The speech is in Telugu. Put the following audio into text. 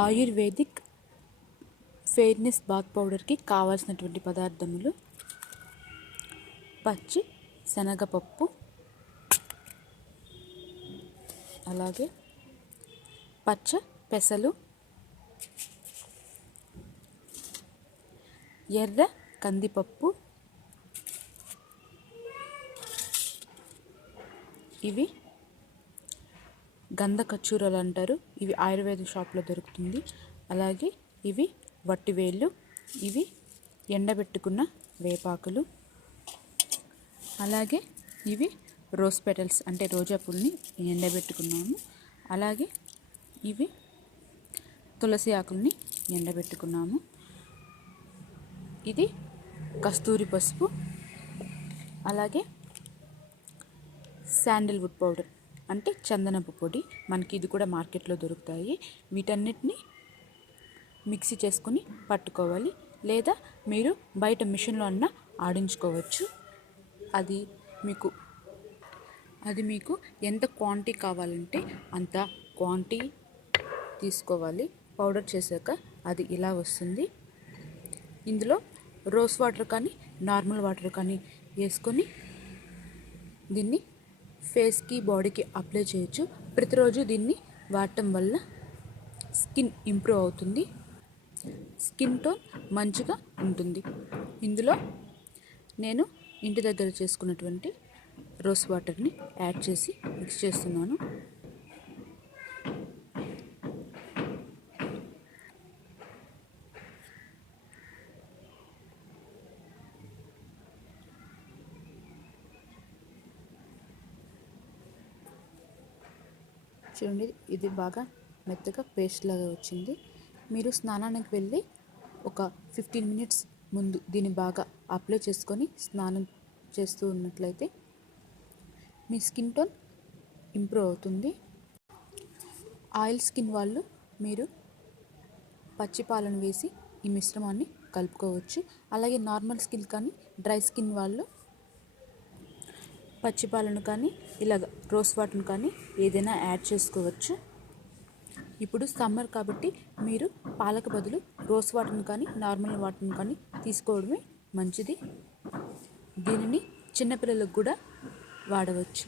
ఆయుర్వేదిక్ ఫెయిర్నెస్ బాత్ పౌడర్కి కావాల్సినటువంటి పదార్థములు: పచ్చి శనగపప్పు, అలాగే పచ్చ పెసలు, ఎర్ర కందిపప్పు, ఇవి గంధ ఖర్జూరాలు అంటారు. ఇవి ఆయుర్వేద షాప్లో దొరుకుతుంది. అలాగే ఇవి వట్టివేళ్ళు, ఇవి ఎండబెట్టుకున్న వేపాకులు, అలాగే ఇవి రోజ్ పెటల్స్ అంటే రోజా పూలని ఎండబెట్టుకున్నాము. అలాగే ఇవి తులసి ఆకుల్ని ఎండబెట్టుకున్నాము. ఇది కస్తూరి పసుపు, అలాగే శాండిల్వుడ్ పౌడర్ అంటే చందనపు పొడి. మనకి ఇది కూడా మార్కెట్లో దొరుకుతాయి. వీటన్నిటిని మిక్సీ చేసుకొని పట్టుకోవాలి, లేదా మీరు బయట మిషన్లో అన్నా ఆడించుకోవచ్చు. అది మీకు ఎంత క్వాంటిటీ కావాలంటే అంత క్వాంటిటీ తీసుకోవాలి. పౌడర్ చేశాక అది ఇలా వస్తుంది. ఇందులో రోజ్ వాటర్ కానీ నార్మల్ వాటర్ కానీ వేసుకొని దీన్ని ఫేస్కి బాడీకి అప్లై చేయొచ్చు. ప్రతిరోజు దీన్ని వాడటం వల్ల స్కిన్ ఇంప్రూవ్ అవుతుంది, స్కిన్ టోన్ మంచిగా ఉంటుంది. ఇందులో నేను ఇంటి దగ్గర చేసుకున్నటువంటి రోజ్ వాటర్ని యాడ్ చేసి మిక్స్ చేస్తున్నాను. చూడండి, ఇది బాగా మెత్తగా పేస్ట్ లాగా వచ్చింది. మీరు స్నానానికి వెళ్ళి ఒక 15 మినిట్స్ ముందు దీన్ని బాగా అప్లై చేసుకొని స్నానం చేస్తూ ఉన్నట్లయితే మీ స్కిన్ టోన్ ఇంప్రూవ్ అవుతుంది. ఆయిల్ స్కిన్ వాళ్ళు మీరు పచ్చిపాలను వేసి ఈ మిశ్రమాన్ని కలుపుకోవచ్చు. అలాగే నార్మల్ స్కిన్ కానీ డ్రై స్కిన్ వాళ్ళు పచ్చిపాలను కానీ ఇలాగ రోజ్ వాటర్ని కానీ ఏదైనా యాడ్ చేసుకోవచ్చు. ఇప్పుడు సమ్మర్ కాబట్టి మీరు పాలకు బదులు రోజ్ వాటర్ని కానీ నార్మల్ వాటర్ని కానీ తీసుకోవడమే మంచిది. దీనిని చిన్నపిల్లలకు కూడా వాడవచ్చు.